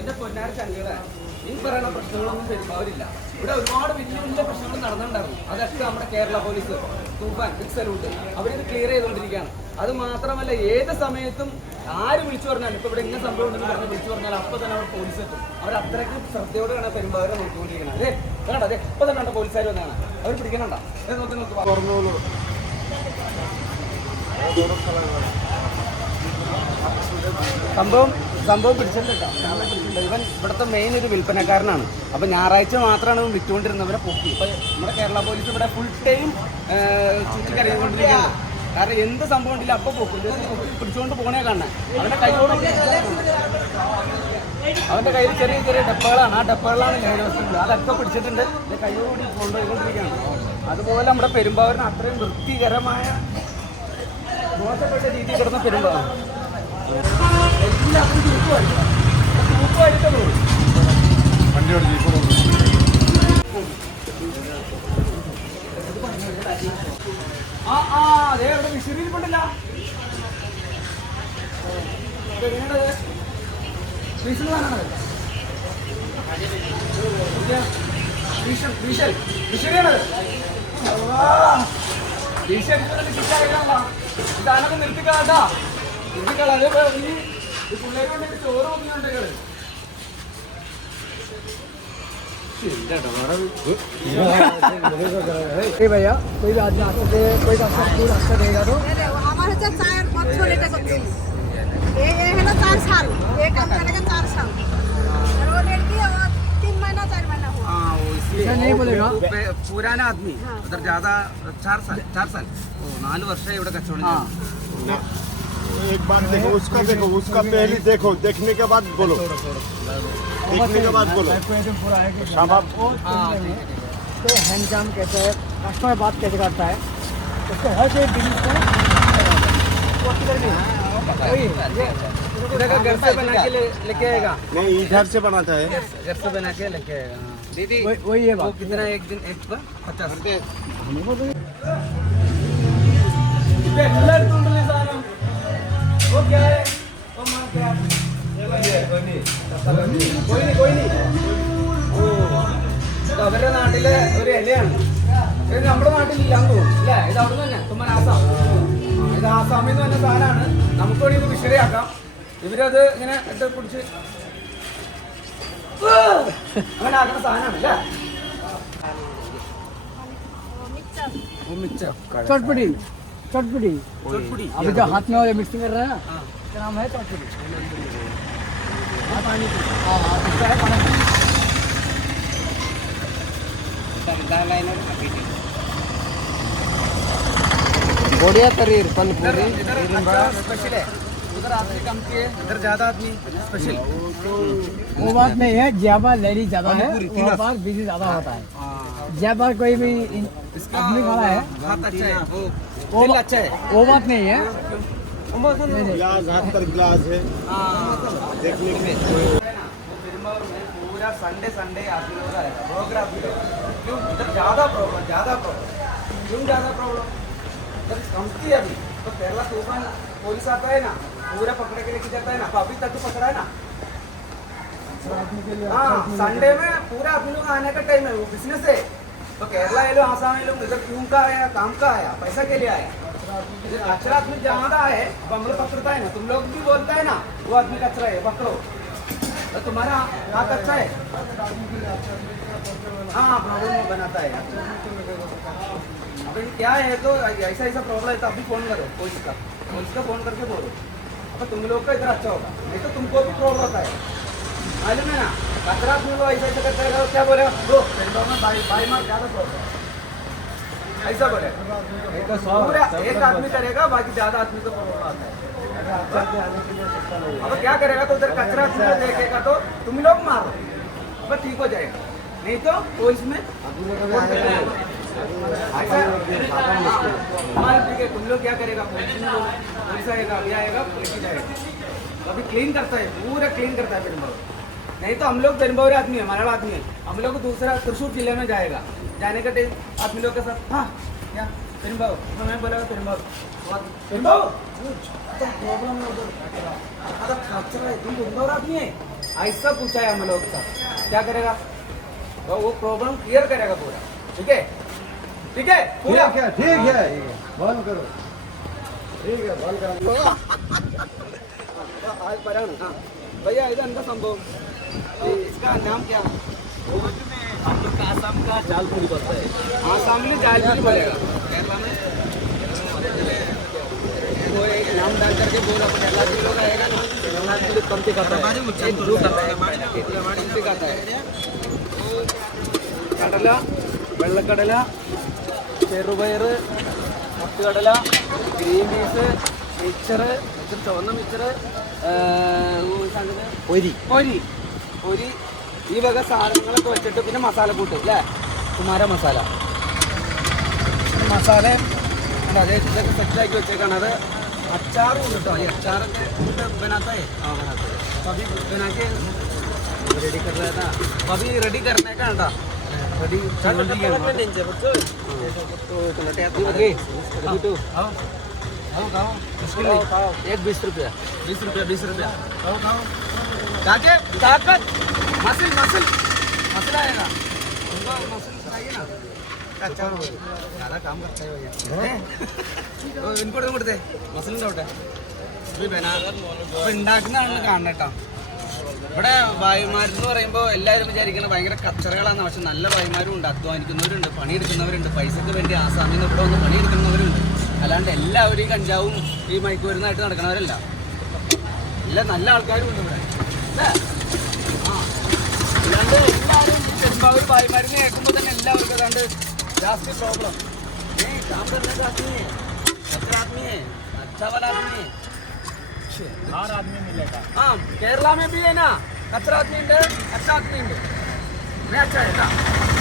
എന്റെ പൊന്നാര ചങ്കികളെ ഈ പറയുന്ന പ്രശ്നങ്ങളൊന്നും പെരുമാറില്ല. ഇവിടെ ഒരുപാട് വലിയ വലിയ പ്രശ്നങ്ങൾ നടന്നിട്ടുണ്ടായിരുന്നു. അതൊക്കെ നമ്മുടെ കേരള പോലീസ് തൂഫാൻ സലൂട്ട് അവരിത് ക്ലിയർ ചെയ്തുകൊണ്ടിരിക്കുകയാണ്. അത് മാത്രമല്ല, ഏത് സമയത്തും ആര് വിളിച്ചു പറഞ്ഞാലും ഇപ്പൊ ഇവിടെ ഇന്ന സംഭവം ഉണ്ടെന്ന് പറഞ്ഞ് വിളിച്ചു പറഞ്ഞാൽ അപ്പൊ തന്നെ അവർ പോലീസ് എത്തും. അവർ അത്രയ്ക്ക് ശ്രദ്ധയോടെയാണ് പെരുമ്പാവൂരെ നോക്കിക്കൊണ്ടിരിക്കുന്നത്. അതെ വേണ്ട, അതെ ഇപ്പൊ തന്നെ ഉണ്ട് പോലീസുകാർ വന്നാണ് അവർ പിടിക്കണണ്ട. സംഭവം പിടിച്ചിട്ടുണ്ട്. ഇവൻ ഇവിടുത്തെ മെയിൻ ഒരു വിൽപ്പനക്കാരനാണ്. അപ്പൊ ഞായറാഴ്ച മാത്രമാണ് ഇവൻ വിറ്റുകൊണ്ടിരുന്നവരെ പൊക്കി. ഇപ്പൊ നമ്മുടെ കേരള പോലീസ് ഇവിടെ ഫുൾ ടൈം ചുറ്റിക്കറിയുകൊണ്ടിരിക്കുകയാണ്. കാരണം എന്ത് സംഭവം ഉണ്ടില്ല അപ്പൊ പൊക്കും. പിടിച്ചുകൊണ്ട് പോണേ കാണാൻ അവന്റെ കയ്യിൽ ചെറിയ ചെറിയ ഡപ്പകളാണ്. ആ ഡപ്പകളാണ് ലഹരി. അതൊക്കെ പിടിച്ചിട്ടുണ്ട്. കൈയോടി കൊണ്ടുപോയിക്കൊണ്ടിരിക്കുകയാണ്. അതുപോലെ നമ്മുടെ പെരുമ്പാവൂരിന് അത്രയും വൃത്തികരമായ മോശപ്പെട്ട രീതിയിൽ കിടന്ന പെരുമ്പാവൂർ എല്ലാവരും തൂക്കുമായിട്ട് പോകും. അതെ അവിടെ വിശുദ്ധിയിൽപ്പെട്ടില്ല. വിഷുവാണത് വിഷുവാണത് ഇതാനൊക്കെ നിർത്തിക്കാട്ടാ. നിർത്തിക്കളാ. ഈ പിള്ളേർ കൊണ്ട് ചോറ് നോക്കിയുണ്ട്. भैया कोई बात नहीं, आपको कोई रास्ता देगा तो हमारे साथ 4-5 लीटर बच्ची ये है ना 4 साल ये काम करेगा 4 साल और वो लड़की 3 महीना 4 महीना हुआ। ऐसा नहीं बोलेगा पुराना आदमी उधर ज्यादा 4 साल 4 वर्ष है ഇവിടെ കച്ചവടം. एक बार देखो उसका पहले देखो, देखने के बाद बोलो, देखने के बाद बोलो। तो हैंड जाम कहते हैं, कस्टमर बात कैसे करता है उसको हर कोई बिजनेस को घर से बना के लेके आएगा. नहीं, इधर से बनाता है, घर से बना के लेके आएगा. दीदी वही है बात. कितना एक दिन एक पर 50 रुपये. वो क्या है? वो मार क्या? कोई नहीं. അവരുടെ നാട്ടിലെ ഒരു ഇലയാണ്. ഇത് നമ്മുടെ നാട്ടിലില്ലാന്ന് തോന്നുന്നു അല്ലേ? ഇത് അവിടെ തന്നെ തുമ്മൻ ആസാം. ഇത് ആസാമിൽ നിന്ന് തന്നെ സാധനമാണ്. നമുക്ക് വേണ്ടി ഇത് വിഷയമാക്കാം. ഇവരത് ഇങ്ങനെ ഇട്ട് പിടിച്ച് അങ്ങനെ ആക്കുന്ന സാധനമാണ് അല്ലേ? चटपटी अभी जो हाथ में वाले मिक्सिंग कर रहा है ना, क्या नाम है? चटपटी. पानी इसका है पानी. बढ़िया तरीर पल पूरी स्पेशल है. उधर आदमी कम की है, इधर ज्यादा आदमी स्पेशल. वो बात नहीं है. ज्यादा लेडी ज्यादा है, वहाँ पर बिजी ज्यादा होता है. ज्यादा कोई भी आदमी खड़ा है बहुत अच्छा है. वो अच्छा है, वो बात नहीं है. ग्लास हाथ पर ग्लास है देखने के. पूरा संडे आदमी लोग आएगा प्रोग्राम. क्यों इधर ज्यादा प्रॉब्लम क्यों ज्यादा प्रॉब्लम इधर कमती है अभी. तो पहला तूफान पुलिस आता है ना, पूरा पकड़ के लेके जाता है ना. अभी तक तो पकड़ा है ना. हाँ, संडे में पूरा आदमी लोग आने का टाइम है. वो बिजनेस है. तो केरला ये लोग आसाम ये लोग इधर क्यों का आया, काम का आया, पैसा के लिए आया. कचरा आदमी ज्यादा है. अब हम लोग पकड़ता है ना, तुम लोग भी बोलता है ना वो आदमी कचरा है पकड़ो. तो तुम्हारा हाथ अच्छा है. हाँ, प्रॉब्लम बनाता है. अभी क्या है तो ऐसा प्रॉब्लम है तो अभी फोन करो पुलिस का फोन करके बोलो. अब तुम लोग का इधर अच्छा होगा. नहीं तो तुमको भी प्रॉब्लम होता है मालूम है ना. कचरा तुम लोग ऐसा करता है तो क्या बोलेगा ब्रो बाई मार ज्यादा प्रॉब्लम ऐसा बोले. पूरा एक आदमी करेगा, बाकी ज्यादा आदमी को प्रॉब्लम आता है. अब क्या करेगा तो उधर कचरा देखेगा तो तुम लोग मारो, अब ठीक हो जाएगा. नहीं तो पुलिस में हमारे ठीक है. तुम लोग क्या करेगा, पुलिस आएगा, अभी आएगा लेके जाएगा. तो अभी क्लीन करता है, पूरा क्लीन करता है पेरुम्बावूर. नहीं तो हम लोग पेरुम्बावूर आदमी है, मराठा आदमी है. हम लोग दूसरा त्रिशूर जिले में जाएगा. जाने का टाइम आदमी लोग के साथ हाँ क्या पेरुम्बावूर तो मैं बोला पेरुम्बावूर ऐसा पूछा है हम लोग से क्या करेगा तो वो प्रॉब्लम क्लियर करेगा पूरा ठीक है पूरा ठीक है बंद करो ठीक है बंद करो भैया इधर अंदर संभव इसका नाम क्या आसाम का जालपुरी बोलता है आसाम में जालपुरी बोलेगा केरला में वो एक नाम डाल करके बोला केरला के लोग आएगा ना जालपुरी कमती खाता है एक ग्रुप आता है कमती खाता है കടല വെള്ളക്കടല ചെറുപയർ മുട്ടുകടല ഗ്രീൻ പീസ് മിക്സർ ചുവന്ന മിക്സർ പൊരി ഈ വക സാധനങ്ങളൊക്കെ വെച്ചിട്ട് പിന്നെ മസാലക്കൂട്ട് അല്ലേ കുമാര മസാല മസാലയും അതെ ഇതൊക്കെ സെറ്റാക്കി വെച്ചേക്കാണ് അത് അച്ചാറും ഉണ്ട് കേട്ടോ ഈ അച്ചാറൊക്കെ ബനാത്തായേ അभी बना के रेडी कर रहा था अभी रेडी करने का था रेडी एक 20 रुपया ताकि ताकत मसल आएगा उनको मसल चाहिए ना अच्छा ज़्यादा काम करता है भैया इनको കൊടുത്തേ മസിൽ ഉണ്ടോട്ടെ ഉണ്ടാക്കുന്നതാണ് കാണണം കേട്ടോ ഇവിടെ ഭായിമാരെന്ന് പറയുമ്പോൾ എല്ലാവരും വിചാരിക്കുന്നത് ഭയങ്കര കച്ചറകളാണ് പക്ഷെ നല്ല ഭായിമാരും ഉണ്ട് അധ്വാനിക്കുന്നവരുണ്ട് പണിയെടുക്കുന്നവരുണ്ട് പൈസക്ക് വേണ്ടി ആസാമിൽ നിന്ന് ഇവിടെ വന്ന് പണിയെടുക്കുന്നവരുണ്ട് അല്ലാണ്ട് എല്ലാവരും ഈ കഞ്ചാവും ഈ മയക്കുമരുന്നായിട്ട് നടക്കുന്നവരല്ല എല്ലാ നല്ല ആൾക്കാരും ഉണ്ട് ഇവിടെ അല്ലേ ആ അല്ലാണ്ട് എല്ലാവരും പെരുമ്പാവൂർ ഭായിമാരെന്ന് കേൾക്കുമ്പോൾ തന്നെ എല്ലാവർക്കും അതാണ്ട് ജാസ്തി പ്രോബ്ലം काम करने का आदमी है अच्छा आदमी है अच्छा वाला आदमी है हर आदमी मिलेगा हाँ केरला में भी है ना कचरा आदमी है अच्छा आदमी है मैं अच्छा है